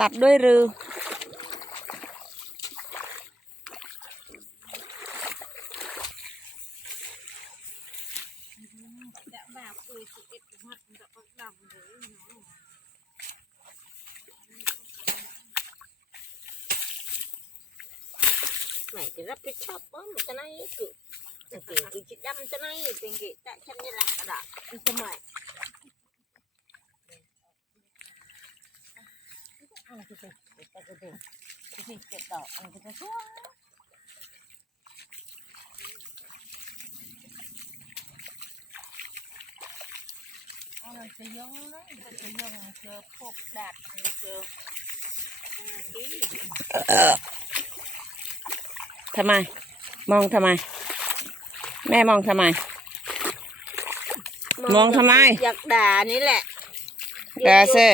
ตัดด้วยรือ แบบเคยสิเอ็ดหัดมันจะดำเลยเนาะ mày thì rất biết chọc á mà cái này cứ อันนี้คือเด็กเด็กเด็กเด็กสิเก็บดอกอันนี้จะช่วยอันนั้จะยังนะจะยังเจอพวกแดดอันเจอทำไม มองทำไม แม่มองทำไม มองทำไม อยากด่านี่แหละด่าเซ่